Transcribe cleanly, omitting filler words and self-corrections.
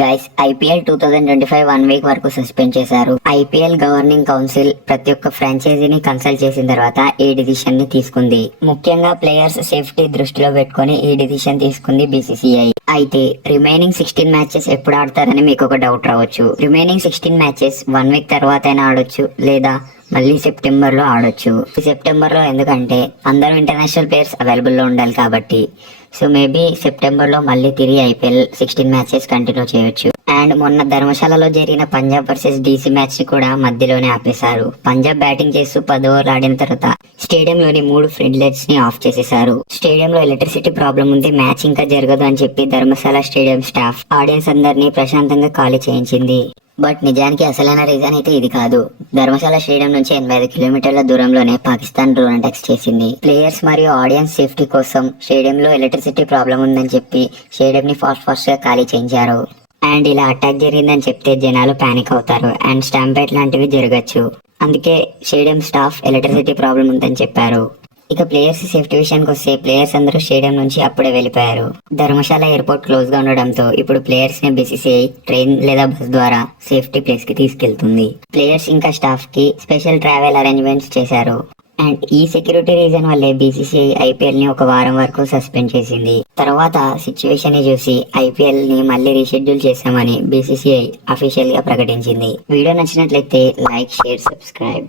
Guys, IPL 2025 1 week వరకు suspend చేశారు. IPL governing council ప్రతి ఒక్క ఫ్రాంచైజీని కన్సల్ట్ చేసిన తర్వాత ఈ డిసిషన్ ని తీసుకుంది. ముఖ్యంగా ప్లేయర్స్ సేఫ్టీ దృష్టిలో పెట్టుకుని ఈ డిసిషన్ తీసుకుంది బీసీసీఐ. అయితే రిమైనింగ్ 16 మ్యాచెస్ ఎప్పుడు ఆడతారని మీకు ఒక డౌట్ రావచ్చు. రిమైనింగ్ 16 మ్యాచెస్ 1 వీక్ తర్వాత అయినా ఆడొచ్చు, లేదా మళ్ళీ సెప్టెంబర్ లో ఆడొచ్చు. సెప్టెంబర్ లో ఎందుకంటే అందరూ ఇంటర్నేషనల్ ప్లేయర్స్ అవైలబుల్ లో ఉండాలి కాబట్టి. సో మేబీ సెప్టెంబర్ లో మళ్ళీ తిరిగి ఐపీఎల్ 16 మ్యాచెస్ కంటిన్యూ చేయొచ్చు. అండ్ మొన్న ధర్మశాలలో జరిగిన పంజాబ్ వర్సెస్ డీసీ మ్యాచ్ ని కూడా మధ్యలోనే ఆపేశారు. పంజాబ్ బ్యాటింగ్ చేస్తూ 10 ఓవర్లు ఆడిన తర్వాత స్టేడియంలోని 3 ఫ్లడ్ లైట్స్ ని ఆఫ్ చేసేశారు. స్టేడియంలో ఎలక్ట్రిసిటీ ప్రాబ్లం ఉంది, మ్యాచ్ ఇంకా జరగదు అని చెప్పి ధర్మశాల స్టేడియం స్టాఫ్ ఆడియన్స్ అందరినీ ప్రశాంతంగా ఖాళీ చేయించింది. బట్ నిజానికి అసలైన రీజన్ అయితే ఇది కాదు. ధర్మశాల స్టేడియం నుంచి 85 కిలోమీటర్ల దూరంలోనే పాకిస్తాన్ డ్రోన్ అటాక్స్ చేసింది. ప్లేయర్స్ మరియు ఆడియన్స్ సేఫ్టీ కోసం స్టేడియంలో ఎలక్ట్రిసిటీ ప్రాబ్లం ఉందని చెప్పి స్టేడియం ని ఫాస్ట్ గా ఖాళీ చేయించారు. అండ్ ఇలా అటాక్ జరిగిందని చెప్తే జనాలు పానిక్ అవుతారు అండ్ స్టాంపేట్ లాంటివి జరగచ్చు. అందుకే స్టేడియం స్టాఫ్ ఎలక్ట్రిసిటీ ప్రాబ్లం ఉందని చెప్పారు. ఇక ప్లేయర్స్ సేఫ్టీ విషయానికి వస్తే ప్లేయర్స్ అందరూ స్టేడియం నుంచి అప్పుడే వెళ్లిపోయారు. ధర్మశాల ఎయిర్పోర్ట్ క్లోజ్ గా ఉండడంతో ఇప్పుడు ప్లేయర్స్ ని బీసీసీఐ ట్రైన్ లేదా బస్ ద్వారా సేఫ్టీ ప్లేస్ కి తీసుకెళ్తుంది. ప్లేయర్స్ ఇంకా స్టాఫ్ కి స్పెషల్ ట్రావెల్ అరేంజ్మెంట్స్ చేశారు. అండ్ ఈ సెక్యూరిటీ రీజన్ వల్లే బీసీసీఐ ఐపీఎల్ ని ఒక వారం వరకు సస్పెండ్ చేసింది. తర్వాత సిచ్యువేషన్ ని చూసి ఐపీఎల్ ని మళ్ళీ రీషెడ్యూల్ చేశామని బీసీసీఐ అఫీషియల్ గా ప్రకటించింది. వీడియో నచ్చినట్లయితే లైక్, షేర్, సబ్స్క్రైబ్.